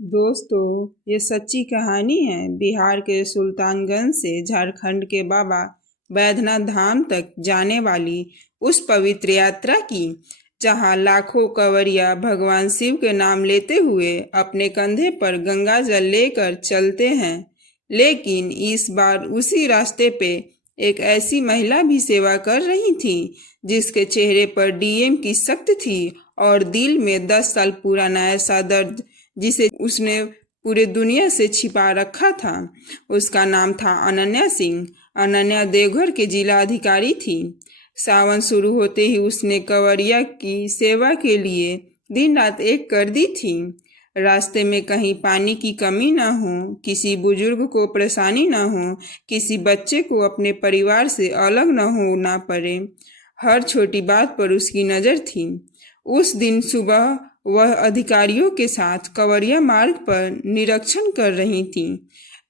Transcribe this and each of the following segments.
दोस्तों, ये सच्ची कहानी है बिहार के सुल्तानगंज से झारखंड के बाबा बैद्यनाथ धाम तक जाने वाली उस पवित्र यात्रा की, जहां लाखों कंवरिया भगवान शिव के नाम लेते हुए अपने कंधे पर गंगा जल लेकर चलते हैं। लेकिन इस बार उसी रास्ते पे एक ऐसी महिला भी सेवा कर रही थी, जिसके चेहरे पर डीएम की सख्त थी और दिल में 10 साल पुराना ऐसा दर्द जिसे उसने पूरे दुनिया से छिपा रखा था। उसका नाम था अनन्या सिंह। अनन्या देवघर के जिला अधिकारी थी। सावन शुरू होते ही उसने कंवरिया की सेवा के लिए दिन रात एक कर दी थी। रास्ते में कहीं पानी की कमी ना हो, किसी बुजुर्ग को परेशानी ना हो, किसी बच्चे को अपने परिवार से अलग न होना पड़े, हर छोटी बात पर उसकी नज़र थी। उस दिन सुबह वह अधिकारियों के साथ कंवरिया मार्ग पर निरीक्षण कर रही थी।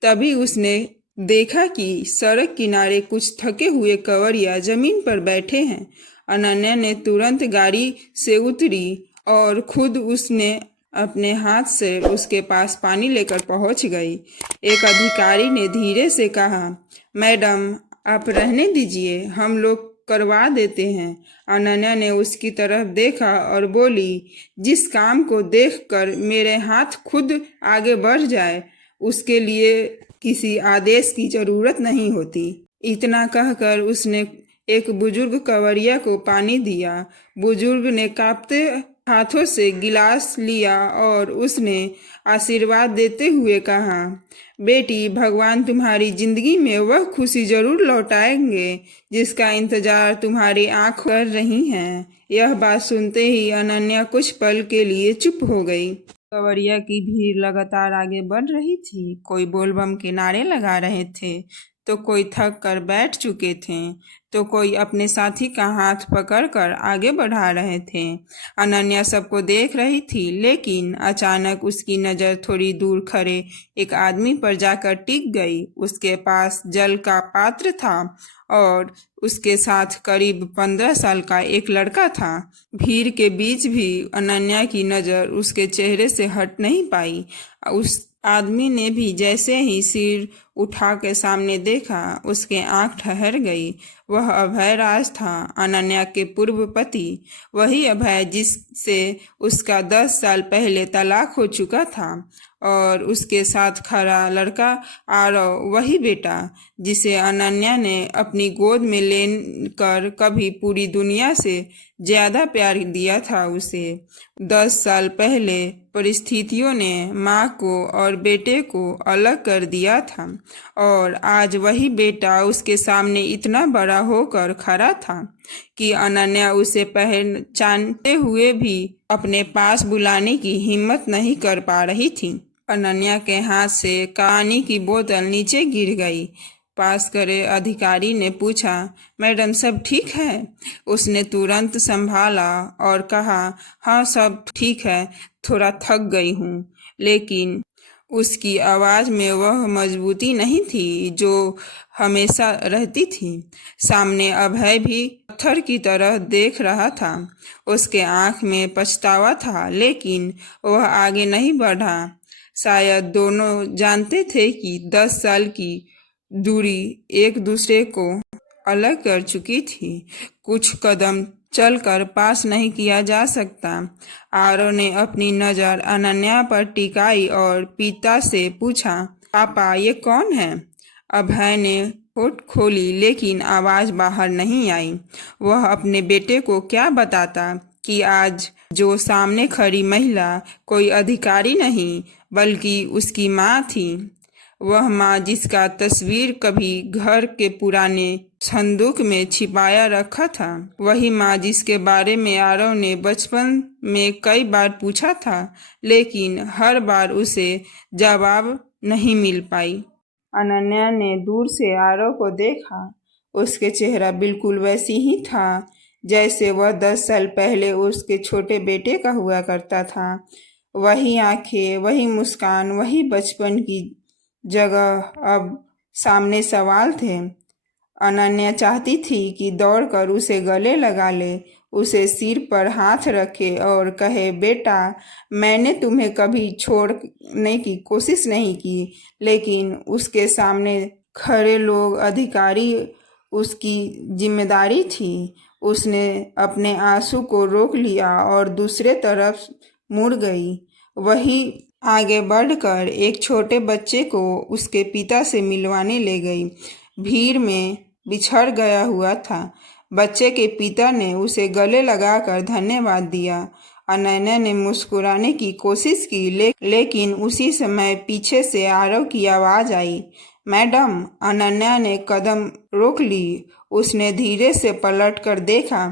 तभी उसने देखा कि सड़क किनारे कुछ थके हुए कंवरिया जमीन पर बैठे हैं। अनन्या ने तुरंत गाड़ी से उतरी और खुद उसने अपने हाथ से उसके पास पानी लेकर पहुंच गई। एक अधिकारी ने धीरे से कहा, मैडम, आप रहने दीजिए, हम लोग करवा देते हैं। अनन्या ने उसकी तरफ देखा और बोली, जिस काम को देखकर मेरे हाथ खुद आगे बढ़ जाए, उसके लिए किसी आदेश की जरूरत नहीं होती। इतना कहकर उसने एक बुजुर्ग कंवरिया को पानी दिया। बुजुर्ग ने कांपते हाथों से गिलास लिया और उसने आशीर्वाद देते हुए कहा, बेटी, भगवान तुम्हारी जिंदगी में वह खुशी जरूर लौटाएंगे जिसका इंतजार तुम्हारी आंख कर रही हैं। यह बात सुनते ही अनन्या कुछ पल के लिए चुप हो गई। कंवरिया की भीड़ लगातार आगे बढ़ रही थी। कोई बोलबम के नारे लगा रहे थे, तो कोई थक कर बैठ चुके थे, तो कोई अपने साथी का हाथ पकड़कर आगे बढ़ा रहे थे। अनन्या सबको देख रही थी, लेकिन अचानक उसकी नज़र थोड़ी दूर खड़े एक आदमी पर जाकर टिक गई। उसके पास जल का पात्र था और उसके साथ करीब 15 साल का एक लड़का था। भीड़ के बीच भी अनन्या की नज़र उसके चेहरे से हट नहीं पाई। उस आदमी ने भी जैसे ही सिर उठा के सामने देखा, उसके आंख ठहर गई। वह अभय राज था, अनन्या के पूर्व पति। वही अभय जिससे उसका 10 साल पहले तलाक हो चुका था, और उसके साथ खड़ा लड़का आरव, वही बेटा जिसे अनन्या ने अपनी गोद में लेकर कभी पूरी दुनिया से ज्यादा प्यार दिया था उसे। 10 साल पहले परिस्थितियों ने माँ को और बेटे को अलग कर दिया था, और आज वही बेटा उसके सामने इतना बड़ा होकर खड़ा था कि अनन्या उसे पहचानते हुए भी अपने पास बुलाने की हिम्मत नहीं कर पा रही थी। अनन्या के हाथ से पानी की बोतल नीचे गिर गई। पास करे अधिकारी ने पूछा, मैडम, सब ठीक है? उसने तुरंत संभाला और कहा, हाँ, सब ठीक है, थोड़ा थक गई हूँ। लेकिन उसकी आवाज में वह मजबूती नहीं थी जो हमेशा रहती थी। सामने अभय भी पत्थर की तरह देख रहा था। उसके आंख में पछतावा था, लेकिन वह आगे नहीं बढ़ा। शायद दोनों जानते थे कि 10 साल की दूरी एक दूसरे को अलग कर चुकी थी। कुछ कदम चलकर पास नहीं किया जा सकता। आरव ने अपनी नज़र अनन्या पर टिकाई और पिता से पूछा, पापा, ये कौन है? अभय ने होठ खोली, लेकिन आवाज बाहर नहीं आई। वह अपने बेटे को क्या बताता कि आज जो सामने खड़ी महिला कोई अधिकारी नहीं, बल्कि उसकी माँ थी। वह माँ जिसका तस्वीर कभी घर के पुराने संदूक में छिपाया रखा था। वही माँ जिसके बारे में आरव ने बचपन में कई बार पूछा था, लेकिन हर बार उसे जवाब नहीं मिल पाई। अनन्या ने दूर से आरव को देखा। उसके चेहरा बिल्कुल वैसी ही था जैसे वह 10 साल पहले उसके छोटे बेटे का हुआ करता था। वही आंखें, वही मुस्कान, वही बचपन की जगह। अब सामने सवाल थे। अनन्या चाहती थी कि दौड़कर उसे गले लगा ले, उसे सिर पर हाथ रखे और कहे, बेटा, मैंने तुम्हें कभी छोड़ने की कोशिश नहीं की, लेकिन उसके सामने खड़े लोग अधिकारी उसकी जिम्मेदारी थी। उसने अपने आंसू को रोक लिया और दूसरे तरफ मुड़ गई। वही आगे बढ़कर एक छोटे बच्चे को उसके पिता से मिलवाने ले गई। भीड़ में बिछड़ गया हुआ था। बच्चे के पिता ने उसे गले लगाकर धन्यवाद दिया। अनन्या ने मुस्कुराने की कोशिश की, लेकिन उसी समय पीछे से आरव की आवाज आई, मैडम। अनन्या ने कदम रोक ली। उसने धीरे से पलटकर देखा।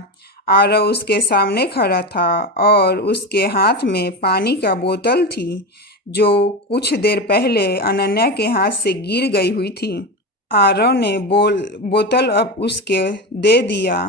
आरव उसके सामने खड़ा था और उसके हाथ में पानी का बोतल थी, जो कुछ देर पहले अनन्या के हाथ से गिर गई हुई थी। आरव ने बोतल अब उसके दे दिया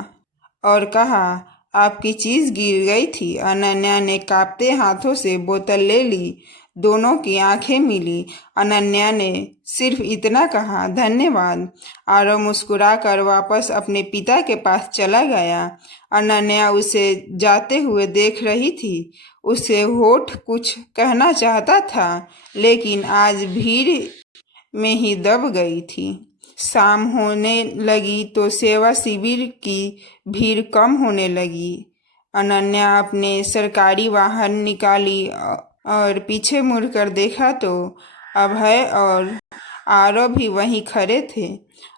और कहा, आपकी चीज गिर गई थी। अनन्या ने कांपते हाथों से बोतल ले ली। दोनों की आंखें मिली। अनन्या ने सिर्फ इतना कहा, धन्यवाद। आरव मुस्कुराकर वापस अपने पिता के पास चला गया। अनन्या उसे जाते हुए देख रही थी। उसे होठ कुछ कहना चाहता था, लेकिन आज भीड़ में ही दब गई थी। शाम होने लगी तो सेवा शिविर की भीड़ कम होने लगी। अनन्या अपने सरकारी वाहन निकाली और पीछे मुड़कर देखा तो अभय और आरव भी वहीं खड़े थे।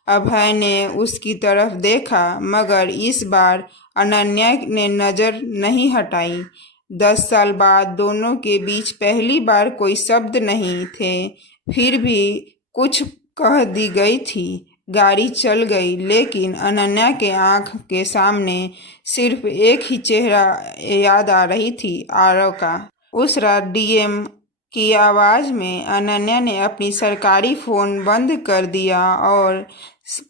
अभय ने उसकी तरफ देखा, मगर इस बार अनन्या ने नजर नहीं हटाई। 10 साल बाद दोनों के बीच पहली बार कोई शब्द नहीं थे, फिर भी कुछ कह दी गई थी। गाड़ी चल गई, लेकिन अनन्या के आंख के सामने सिर्फ एक ही चेहरा याद आ रही थी, आरव का। उस रात डीएम की आवाज में अनन्या ने अपनी सरकारी फोन बंद कर दिया और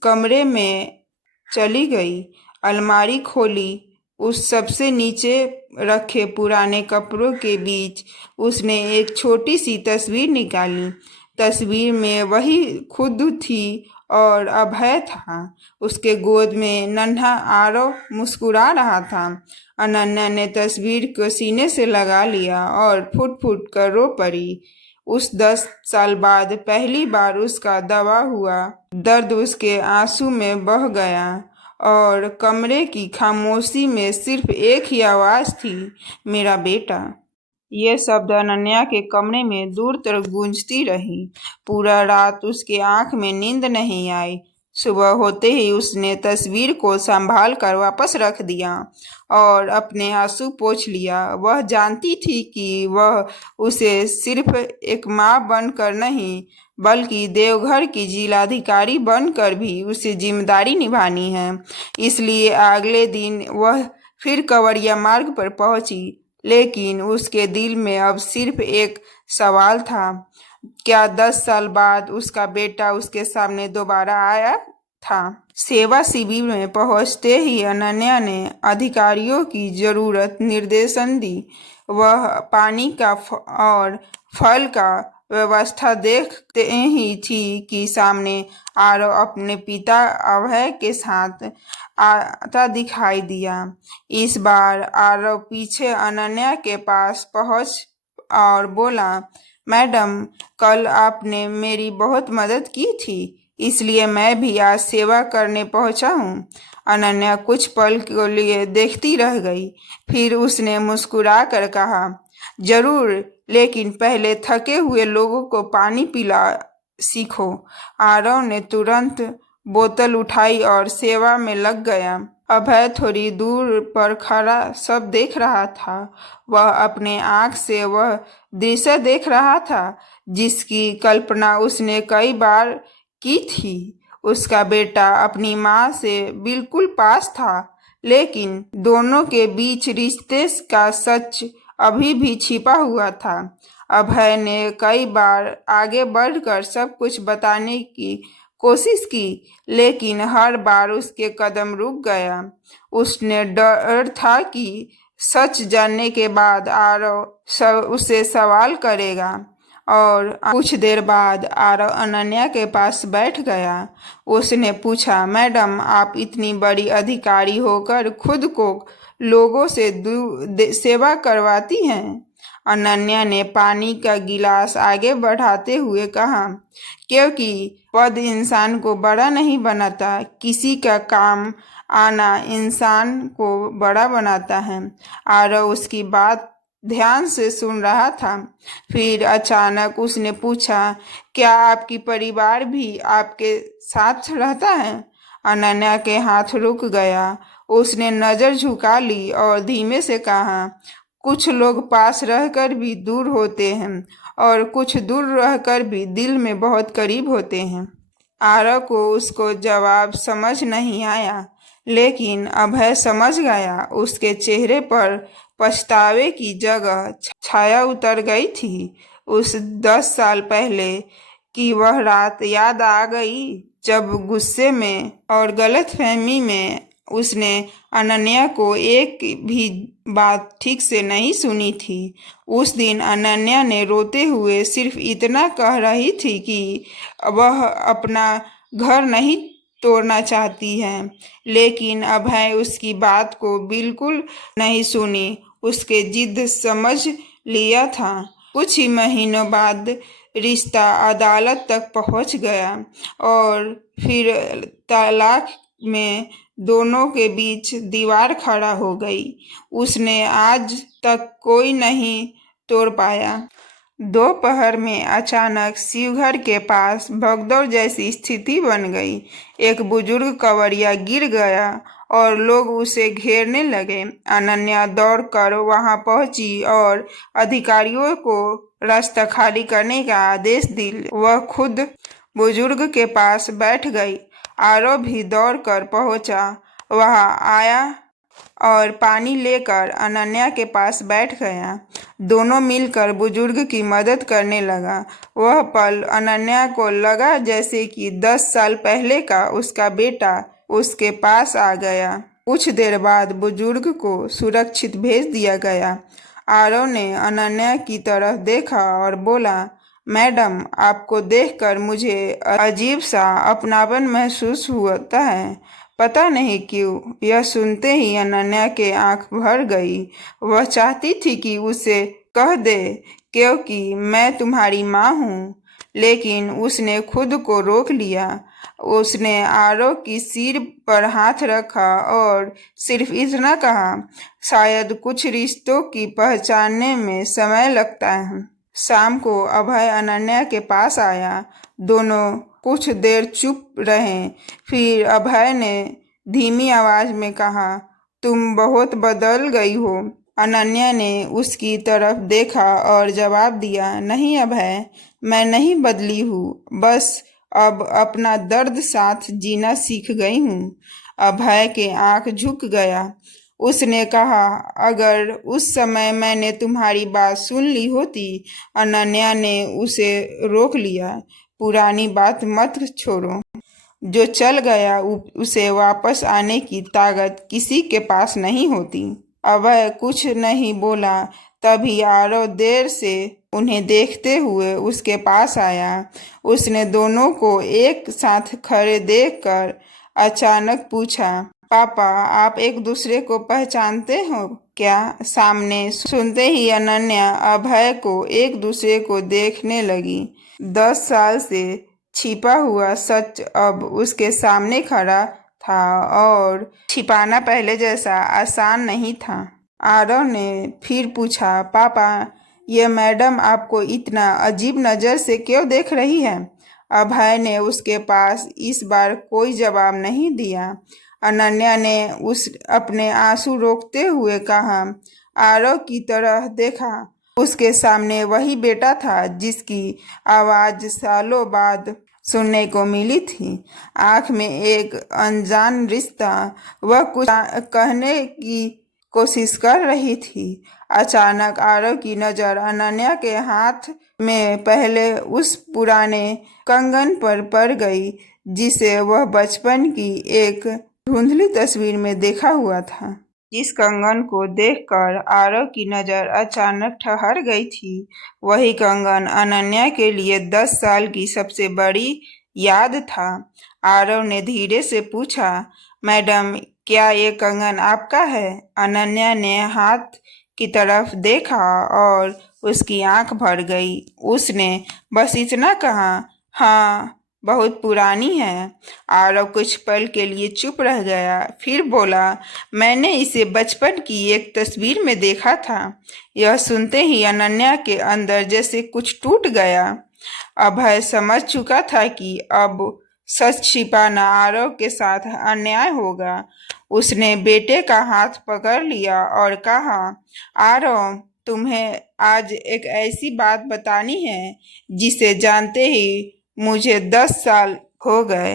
कमरे में चली गई। अलमारी खोली। उस सबसे नीचे रखे पुराने कपड़ों के बीच उसने एक छोटी सी तस्वीर निकाली। तस्वीर में वही खुद थी और अभय था। उसके गोद में नन्हा आरव मुस्कुरा रहा था। अनन्या ने तस्वीर को सीने से लगा लिया और फुट फुट कर रो पड़ी। उस 10 साल बाद पहली बार उसका दबा हुआ दर्द उसके आंसू में बह गया और कमरे की खामोशी में सिर्फ एक ही आवाज थी, मेरा बेटा। ये शब्द अनन्या के कमरे में दूर तक गूंजती रही। पूरा रात उसके आंख में नींद नहीं आई। सुबह होते ही उसने तस्वीर को संभाल कर वापस रख दिया और अपने आंसू पोंछ लिया। वह जानती थी कि वह उसे सिर्फ एक माँ बनकर नहीं, बल्कि देवघर की जिलाधिकारी बनकर भी उसे जिम्मेदारी निभानी है। इसलिए अगले दिन वह फिर कंवरिया मार्ग पर पहुंची, लेकिन उसके दिल में अब सिर्फ एक सवाल था, क्या 10 साल बाद उसका बेटा उसके सामने दोबारा आया था। सेवा शिविर में पहुंचते ही अनन्या ने अधिकारियों की जरूरत निर्देशन दी। वह पानी का और फल का व्यवस्था देखते ही थी कि सामने आरव अपने पिता अभय के साथ आता दिखाई दिया। इस बार आरव पीछे अनन्या के पास पहुंच और बोला, मैडम, कल आपने मेरी बहुत मदद की थी, इसलिए मैं भी आज सेवा करने पहुंचा हूँ। अनन्या कुछ पल के लिए देखती रह गई, फिर उसने मुस्कुरा कर कहा, जरूर, लेकिन पहले थके हुए लोगों को पानी पिला सीखो। आरव ने तुरंत बोतल उठाई और सेवा में लग गया। अभय थोड़ी दूर पर खड़ा सब देख रहा था। वह अपने आंख से वह दृश्य देख रहा था जिसकी कल्पना उसने कई बार की थी। उसका बेटा अपनी माँ से बिल्कुल पास था, लेकिन दोनों के बीच रिश्ते का सच अभी भी छिपा हुआ था। अभय ने कई बार आगे बढ़कर सब कुछ बताने की कोशिश की, लेकिन हर बार उसके कदम रुक गया। उसने डर था कि सच जानने के बाद आरव उससे सवाल करेगा। और कुछ देर बाद आरव अनन्या के पास बैठ गया। उसने पूछा, मैडम, आप इतनी बड़ी अधिकारी होकर खुद को लोगों से सेवा करवाती हैं। अनन्या ने पानी का गिलास आगे बढ़ाते हुए कहा, क्योंकि पद इंसान को बड़ा नहीं बनाता, किसी का काम आना इंसान को बड़ा बनाता है। आरव उसकी बात ध्यान से सुन रहा था। फिर अचानक उसने पूछा, क्या आपकी परिवार भी आपके साथ रहता है? अनन्या के हाथ रुक गया। उसने नजर झुका ली और धीमे से कहा, कुछ लोग पास रहकर भी दूर होते हैं और कुछ दूर रहकर भी दिल में बहुत करीब होते हैं। आरव को उसको जवाब समझ नहीं आया, लेकिन अभय समझ गया। उसके चेहरे पर पछतावे की जगह छाया उतर गई थी। उस 10 साल पहले की वह रात याद आ गई जब गुस्से में और गलतफहमी में उसने अनन्या को एक भी बात ठीक से नहीं सुनी थी। उस दिन अनन्या ने रोते हुए सिर्फ इतना कह रही थी कि वह अपना घर नहीं तोड़ना चाहती है, लेकिन अभय उसकी बात को बिल्कुल नहीं सुनी। उसके जिद समझ लिया था। कुछ ही महीनों बाद रिश्ता अदालत तक पहुंच गया और फिर तलाक में दोनों के बीच दीवार खड़ा हो गई। उसने आज तक कोई नहीं तोड़ पाया। दोपहर में अचानक शिवघर के पास भगदड़ जैसी स्थिति बन गई। एक बुजुर्ग कंवरिया गिर गया और लोग उसे घेरने लगे। अनन्या दौड़कर वहां पहुंची और अधिकारियों को रास्ता खाली करने का आदेश दिया। वह खुद बुजुर्ग के पास बैठ गई। आरव भी दौड़कर पहुंचा। वहां आया और पानी लेकर अनन्या के पास बैठ गया। दोनों मिलकर बुजुर्ग की मदद करने लगा। वह पल अनन्या को लगा जैसे कि 10 साल पहले का उसका बेटा उसके पास आ गया। कुछ देर बाद बुजुर्ग को सुरक्षित भेज दिया गया। आरव ने अनन्या की तरफ देखा और बोला, मैडम, आपको देखकर मुझे अजीब सा अपनापन महसूस होता है। पता नहीं क्यों। यह सुनते ही अनन्या के आंख भर गई। वह चाहती थी कि उसे कह दे, क्योंकि मैं तुम्हारी माँ हूँ, लेकिन उसने खुद को रोक लिया। उसने आरव की सिर पर हाथ रखा और सिर्फ इतना कहा, शायद कुछ रिश्तों की पहचानने में समय लगता है। शाम को अभय अनन्या के पास आया। दोनों कुछ देर चुप रहे। फिर अभय ने धीमी आवाज में कहा, तुम बहुत बदल गई हो। अनन्या ने उसकी तरफ देखा और जवाब दिया, नहीं अभय, मैं नहीं बदली हूँ, बस अब अपना दर्द साथ जीना सीख गई हूँ। अभय के आंख झुक गया। उसने कहा, अगर उस समय मैंने तुम्हारी बात सुन ली होती। अनन्या ने उसे रोक लिया। पुरानी बात मत छोड़ो। जो चल गया उसे वापस आने की ताकत किसी के पास नहीं होती। अभय कुछ नहीं बोला। तभी आरव देर से उन्हें देखते हुए उसके पास आया। उसने दोनों को एक साथ खड़े देखकर अचानक पूछा, पापा, आप एक दूसरे को पहचानते हो क्या? सामने सुनते ही अनन्या अभय को एक दूसरे को देखने लगी। 10 साल से छिपा हुआ सच अब उसके सामने खड़ा था और छिपाना पहले जैसा आसान नहीं था। आरव ने फिर पूछा, पापा, ये मैडम आपको इतना अजीब नज़र से क्यों देख रही है? अभय ने उसके पास इस बार कोई जवाब नहीं दिया। अनन्या ने अपने आंसू रोकते हुए कहा, आरव की तरह देखा। उसके सामने वही बेटा था जिसकी आवाज सालों बाद सुनने को मिली थी। आंख में एक अनजान रिश्ता। वह कुछ कहने की कोशिश कर रही थी। अचानक आरव की नज़र अनन्या के हाथ में पहले उस पुराने कंगन पर पड़ गई जिसे वह बचपन की एक धुंधली तस्वीर में देखा हुआ था। जिस कंगन को देखकर आरव की नज़र अचानक ठहर गई थी, वही कंगन अनन्या के लिए 10 साल की सबसे बड़ी याद था। आरव ने धीरे से पूछा, मैडम, क्या ये कंगन आपका है? अनन्या ने हाथ की तरफ देखा और उसकी आंख भर गई। उसने बस इतना कहा, हाँ, बहुत पुरानी है। आरव कुछ पल के लिए चुप रह गया, फिर बोला, मैंने इसे बचपन की एक तस्वीर में देखा था। यह सुनते ही अनन्या के अंदर जैसे कुछ टूट गया। अभय समझ चुका था कि अब सच छिपाना आरव के साथ अन्याय होगा। उसने बेटे का हाथ पकड़ लिया और कहा, आरव, तुम्हें आज एक ऐसी बात बतानी है जिसे जानते ही मुझे 10 साल हो गए।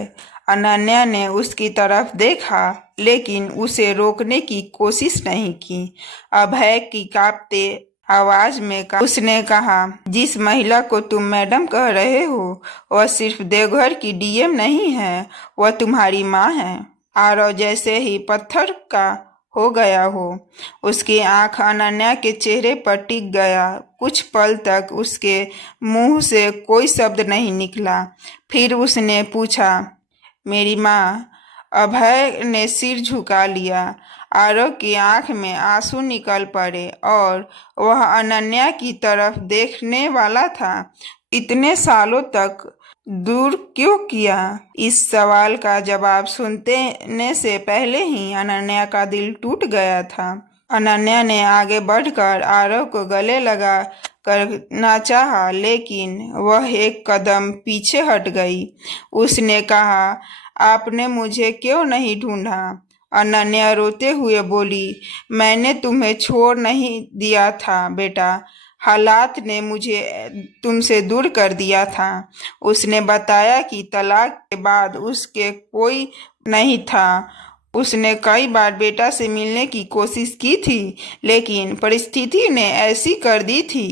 अनन्या ने उसकी तरफ देखा, लेकिन उसे रोकने की कोशिश नहीं की। अभय की कांपते आवाज में उसने कहा, जिस महिला को तुम मैडम कह रहे हो वह सिर्फ देवघर की डीएम नहीं है, वह तुम्हारी माँ है। आरव जैसे ही पत्थर का हो गया हो। उसकी आंख अनन्या के चेहरे पर टिक गया। कुछ पल तक उसके मुंह से कोई शब्द नहीं निकला। फिर उसने पूछा, मेरी माँ? अभय ने सिर झुका लिया। आरव की आंख में आंसू निकल पड़े और वह अनन्या की तरफ देखने वाला था। इतने सालों तक दूर क्यों किया? इस सवाल का जवाब सुनने से पहले ही अनन्या का दिल टूट गया था। अनन्या ने आगे बढ़कर आरव को गले लगा करना चाहा, लेकिन वह एक कदम पीछे हट गई। उसने कहा, आपने मुझे क्यों नहीं ढूंढा? अनन्या रोते हुए बोली, मैंने तुम्हें छोड़ नहीं दिया था बेटा, हालात ने मुझे तुमसे दूर कर दिया था। उसने बताया कि तलाक के बाद उसके कोई नहीं था। उसने कई बार बेटा से मिलने की कोशिश की थी, लेकिन परिस्थिति ने ऐसी कर दी थी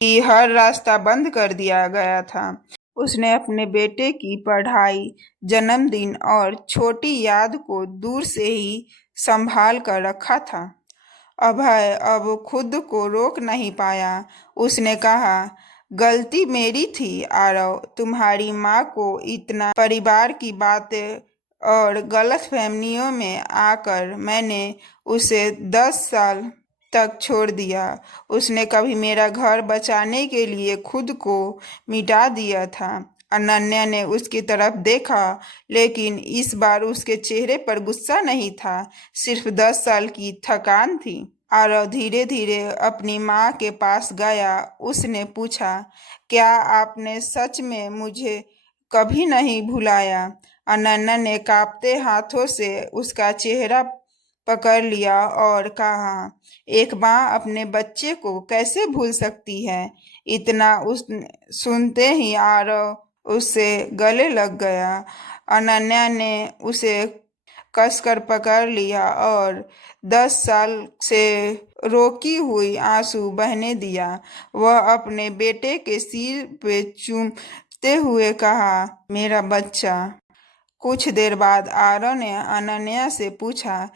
कि हर रास्ता बंद कर दिया गया था। उसने अपने बेटे की पढ़ाई, जन्मदिन और छोटी याद को दूर से ही संभाल कर रखा था। अभय अब खुद को रोक नहीं पाया। उसने कहा, गलती मेरी थी आरव, तुम्हारी माँ को इतना परिवार की बातें और गलतफहमियों में आकर मैंने उसे 10 साल तक छोड़ दिया। उसने कभी मेरा घर बचाने के लिए खुद को मिटा दिया था। अनन्या ने उसकी तरफ देखा, लेकिन इस बार उसके चेहरे पर गुस्सा नहीं था, सिर्फ 10 साल की थकान थी। आरव धीरे धीरे अपनी माँ के पास गया। उसने पूछा, क्या आपने सच में मुझे कभी नहीं भुलाया? अनन्या ने कांपते हाथों से उसका चेहरा पकड़ लिया और कहा, एक माँ अपने बच्चे को कैसे भूल सकती है? इतना उस सुनते ही आरव उससे गले लग गया। अनन्या ने उसे कसकर पकड़ लिया और 10 साल से रोकी हुई आंसू बहने दिया। वह अपने बेटे के सिर पे चूमते हुए कहा, मेरा बच्चा। कुछ देर बाद आरव ने अनन्या से पूछा,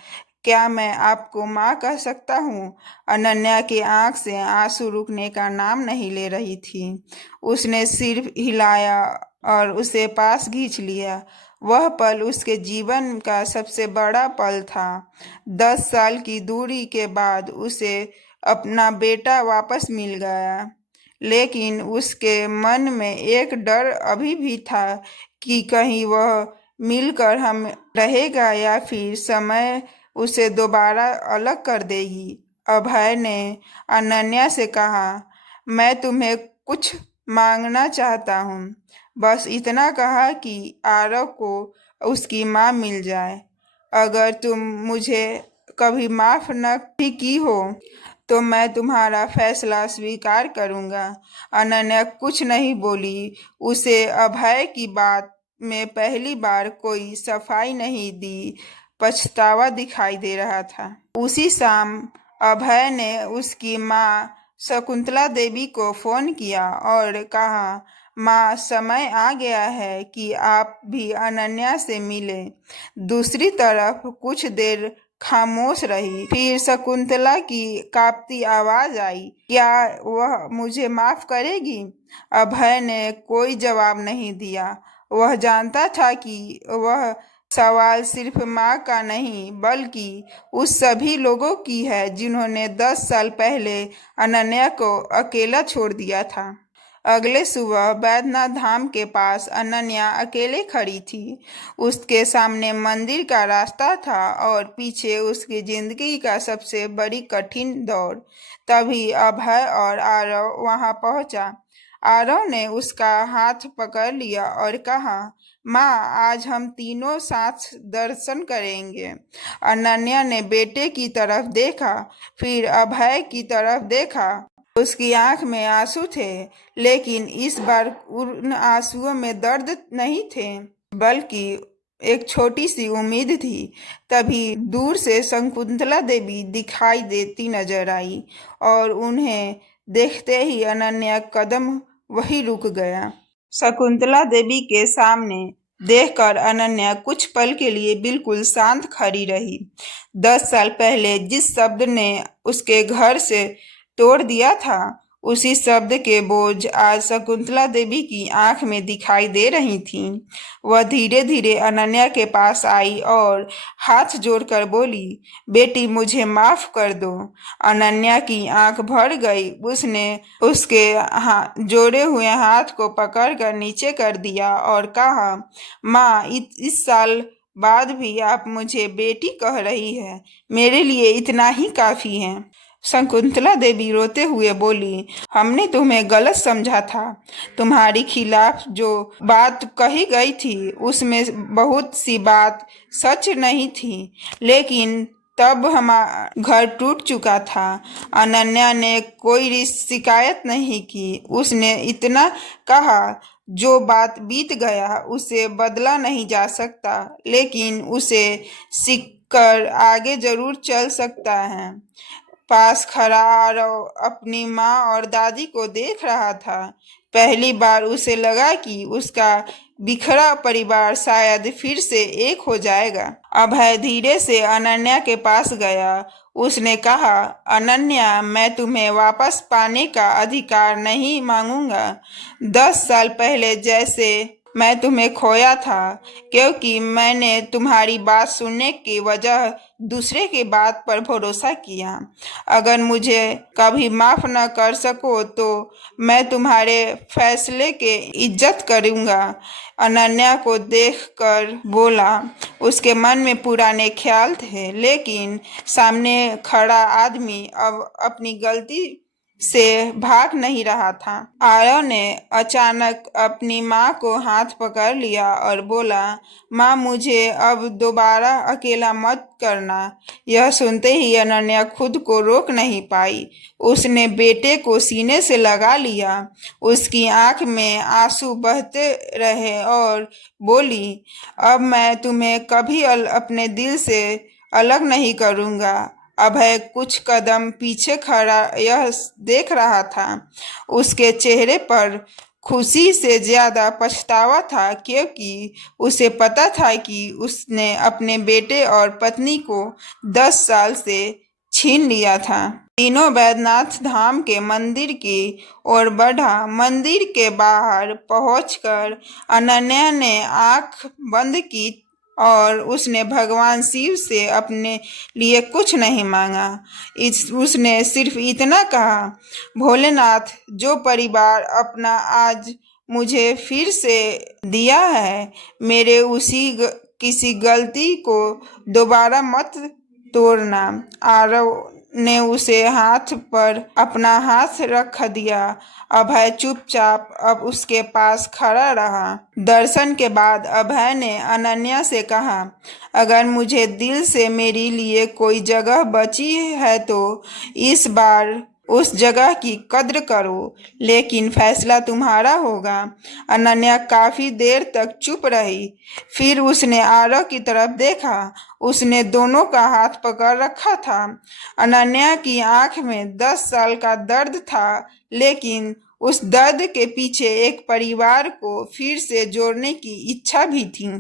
क्या मैं आपको माँ कह सकता हूँ? अनन्या की आंख से आंसू रुकने का नाम नहीं ले रही थी। उसने सिर हिलाया और उसे पास खींच लिया। वह पल उसके जीवन का सबसे बड़ा पल था। 10 साल की दूरी के बाद उसे अपना बेटा वापस मिल गया, लेकिन उसके मन में एक डर अभी भी था कि कहीं वह मिलकर हम रहेगा या फिर समय उसे दोबारा अलग कर देगी। अभय ने अनन्या से कहा, मैं तुम्हें कुछ मांगना चाहता हूँ। बस इतना कहा कि आरव को उसकी माँ मिल जाए। अगर तुम मुझे कभी माफ न भी की हो तो मैं तुम्हारा फैसला स्वीकार करूंगा। अनन्या कुछ नहीं बोली। उसे अभय की बात में पहली बार कोई सफाई नहीं दी, पछतावा दिखाई दे रहा था। उसी शाम अभय ने उसकी माँ शकुंतला देवी को फोन किया और कहा, माँ, समय आ गया है कि आप भी अनन्या से मिलें। दूसरी तरफ कुछ देर खामोश रही, फिर शकुंतला की कांपती आवाज आई, क्या वह मुझे माफ करेगी? अभय ने कोई जवाब नहीं दिया। वह जानता था कि वह सवाल सिर्फ माँ का नहीं बल्कि उस सभी लोगों की है जिन्होंने 10 साल पहले अनन्या को अकेला छोड़ दिया था। अगले सुबह बैद्यनाथ धाम के पास अनन्या अकेले खड़ी थी। उसके सामने मंदिर का रास्ता था और पीछे उसकी जिंदगी का सबसे बड़ी कठिन दौर। तभी अभय और आरव वहां पहुंचा। आरव ने उसका हाथ पकड़ लिया और कहा, माँ, आज हम तीनों साथ दर्शन करेंगे। अनन्या ने बेटे की तरफ देखा, फिर अभय की तरफ देखा। उसकी आंख में आंसू थे, लेकिन इस बार उन आंसुओं में दर्द नहीं थे, बल्कि एक छोटी सी उम्मीद थी। तभी दूर से शकुंतला देवी दिखाई देती नजर आई और उन्हें देखते ही अनन्या कदम वहीं रुक गया। शकुंतला देवी के सामने देखकर अनन्या कुछ पल के लिए बिल्कुल शांत खड़ी रही। 10 साल पहले जिस शब्द ने उसके घर से तोड़ दिया था, उसी शब्द के बोझ आज शकुंतला देवी की आंख में दिखाई दे रही थीं। वह धीरे धीरे अनन्या के पास आई और हाथ जोड़कर बोली, बेटी, मुझे माफ कर दो। अनन्या की आंख भर गई। उसने उसके जोड़े हुए हाथ को पकड़कर नीचे कर दिया और कहा, माँ, इस साल बाद भी आप मुझे बेटी कह रही है। मेरे लिए इतना ही काफी है। शकुंतला देवी रोते हुए बोली, हमने तुम्हें गलत समझा था। तुम्हारी खिलाफ जो बात कही गई थी उसमें बहुत सी बात सच नहीं थी, लेकिन तब हमारा घर टूट चुका था। अनन्या ने कोई शिकायत नहीं की। उसने इतना कहा, जो बात बीत गया उसे बदला नहीं जा सकता, लेकिन उसे सीख कर आगे जरूर चल सकता है। पास खड़ा आरव अपनी माँ और दादी को देख रहा था। पहली बार उसे लगा कि उसका बिखरा परिवार शायद फिर से एक हो जाएगा। अभय धीरे से अनन्या के पास गया। उसने कहा, अनन्या, मैं तुम्हें वापस पाने का अधिकार नहीं मांगूंगा। 10 साल पहले जैसे मैं तुम्हें खोया था, क्योंकि मैंने तुम्हारी बात सुनने की वजह दूसरे की बात पर भरोसा किया। अगर मुझे कभी माफ न कर सको तो मैं तुम्हारे फैसले के इज्जत करूंगा। अनन्या को देखकर बोला। उसके मन में पुराने ख्याल थे, लेकिन सामने खड़ा आदमी अब अपनी गलती से भाग नहीं रहा था। आरव ने अचानक अपनी माँ को हाथ पकड़ लिया और बोला, माँ, मुझे अब दोबारा अकेला मत करना। यह सुनते ही अनन्या खुद को रोक नहीं पाई। उसने बेटे को सीने से लगा लिया। उसकी आंख में आंसू बहते रहे और बोली, अब मैं तुम्हें कभी अपने दिल से अलग नहीं करूँगा। अभय कुछ कदम पीछे खड़ा यह देख रहा था। उसके चेहरे पर खुशी से ज्यादा पछतावा था, क्योंकि उसे पता था कि उसने अपने बेटे और पत्नी को 10 साल से छीन लिया था। तीनों बैद्यनाथ धाम के मंदिर की ओर बढ़ा। मंदिर के बाहर पहुंचकर अनन्या ने आंख बंद की और उसने भगवान शिव से अपने लिए कुछ नहीं मांगा। उसने सिर्फ इतना कहा, भोलेनाथ, जो परिवार अपना आज मुझे फिर से दिया है, मेरे किसी गलती को दोबारा मत तोड़ना। आरव ने उसे हाथ पर अपना हाथ रख दिया। अभय चुपचाप अब उसके पास खड़ा रहा। दर्शन के बाद अभय ने अनन्या से कहा, अगर मुझे दिल से मेरे लिए कोई जगह बची है तो इस बार उस जगह की कद्र करो, लेकिन फैसला तुम्हारा होगा। अनन्या काफी देर तक चुप रही। फिर उसने आरव की तरफ देखा। उसने दोनों का हाथ पकड़ रखा था। अनन्या की आंख में 10 साल का दर्द था, लेकिन उस दर्द के पीछे एक परिवार को फिर से जोड़ने की इच्छा भी थी।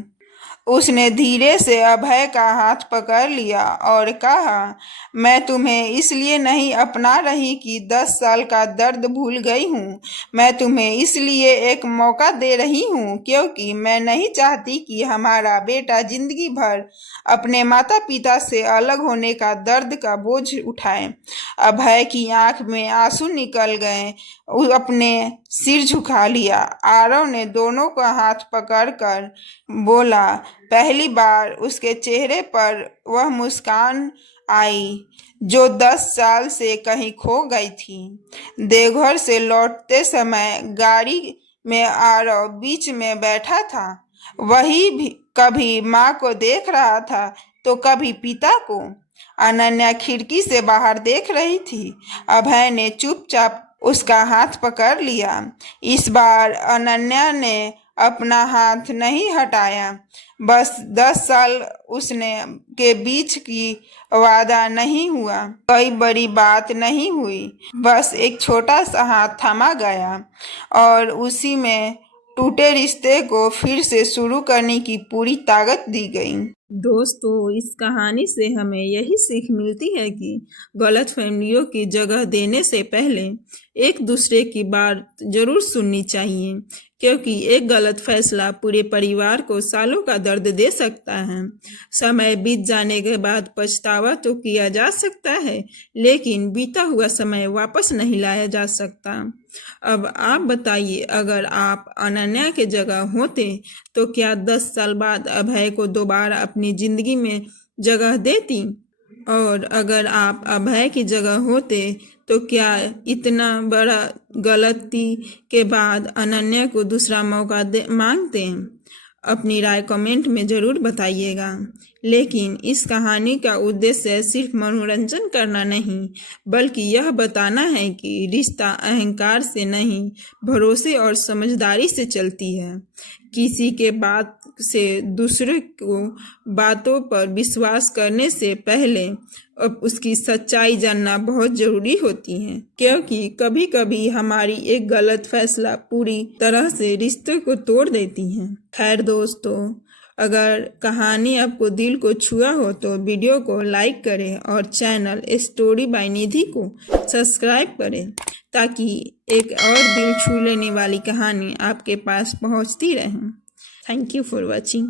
उसने धीरे से अभय का हाथ पकड़ लिया और कहा, मैं तुम्हें इसलिए नहीं अपना रही कि 10 साल का दर्द भूल गई हूँ। मैं तुम्हें इसलिए एक मौका दे रही हूँ क्योंकि मैं नहीं चाहती कि हमारा बेटा जिंदगी भर अपने माता पिता से अलग होने का दर्द का बोझ उठाए। अभय की आंख में आंसू निकल गए। अपने सिर झुका लिया। आरव ने दोनों का हाथ पकड़कर बोला। पहली बार उसके चेहरे पर वह मुस्कान आई जो 10 साल से कहीं खो गई थी। देवघर से लौटते समय गाड़ी में आरव बीच में बैठा था। वही भी कभी माँ को देख रहा था तो कभी पिता को। अनन्या खिड़की से बाहर देख रही थी। अभय ने चुपचाप उसका हाथ पकड़ लिया। इस बार अनन्या ने अपना हाथ नहीं हटाया। बस 10 साल उसने के बीच की वादा नहीं हुआ, कोई बड़ी बात नहीं हुई, बस एक छोटा सा हाथ थमा गया और उसी में टूटे रिश्ते को फिर से शुरू करने की पूरी ताकत दी गई। दोस्तों, इस कहानी से हमें यही सीख मिलती है कि गलतफहमियों की जगह देने से पहले एक दूसरे की बात जरूर सुननी चाहिए, क्योंकि एक गलत फैसला पूरे परिवार को सालों का दर्द दे सकता है। समय बीत जाने के बाद पछतावा तो किया जा सकता है, लेकिन बीता हुआ समय वापस नहीं लाया जा सकता। अब आप बताइए, अगर आप अनन्या के जगह होते तो क्या 10 साल बाद अभय को दोबारा अपनी जिंदगी में जगह देती? और अगर आप अभय की जगह होते तो क्या इतना बड़ा गलती के बाद अनन्या को दूसरा मौका मांगते? अपनी राय कमेंट में ज़रूर बताइएगा। लेकिन इस कहानी का उद्देश्य सिर्फ मनोरंजन करना नहीं, बल्कि यह बताना है कि रिश्ता अहंकार से नहीं, भरोसे और समझदारी से चलती है। किसी के बात से दूसरे को बातों पर विश्वास करने से पहले अब उसकी सच्चाई जानना बहुत जरूरी होती है, क्योंकि कभी कभी हमारी एक गलत फैसला पूरी तरह से रिश्ते को तोड़ देती है। खैर दोस्तों, अगर कहानी आपको दिल को छुआ हो तो वीडियो को लाइक करें और चैनल स्टोरी बाय निधि को सब्सक्राइब करें, ताकि एक और दिल छू लेने वाली कहानी आपके पास पहुंचती रहे। Thank you for watching.